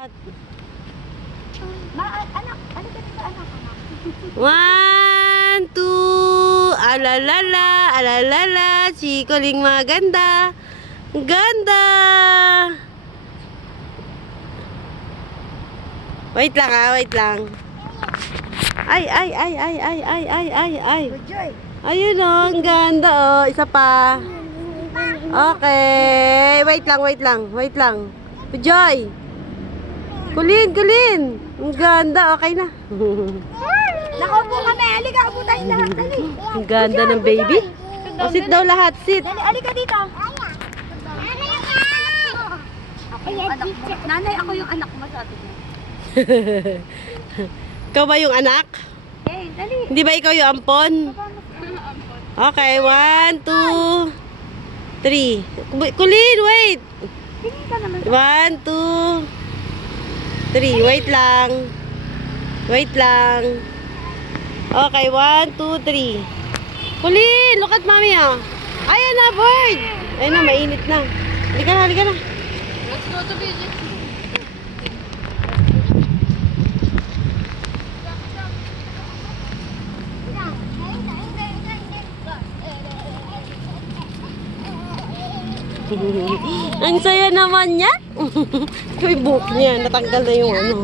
Anak, ano ka dito, anak? 1, 2, alalala, Chikoling maganda. Ganda! Wait lang wait lang. Ay. Ayun ang ganda isa pa. Okay, wait lang. Joy! Kulin! Ang ganda, okay na. Nakaupo kami, halika, upo tayo lahat, dali. Ang ganda ng baby. Sit daw lahat, sit. Dali, halika dito. Ako yung anak mo. Nanay, ako yung anak mo, sabi mo. Ikaw ba yung anak? Eh, dali. Hindi ba ikaw yung ampon? Okay, 1, 2, 3. Kulin, wait. Tingin ka naman. 1, 2, 3. Wait lang. Okay, 1, 2, 3. Kulin, look at mommy Ayan na, bird. Ayun na, mainit na. Halika na. Let's go to visit. Ang saya naman niya. Yung buhok niya, natanggal na yung ano.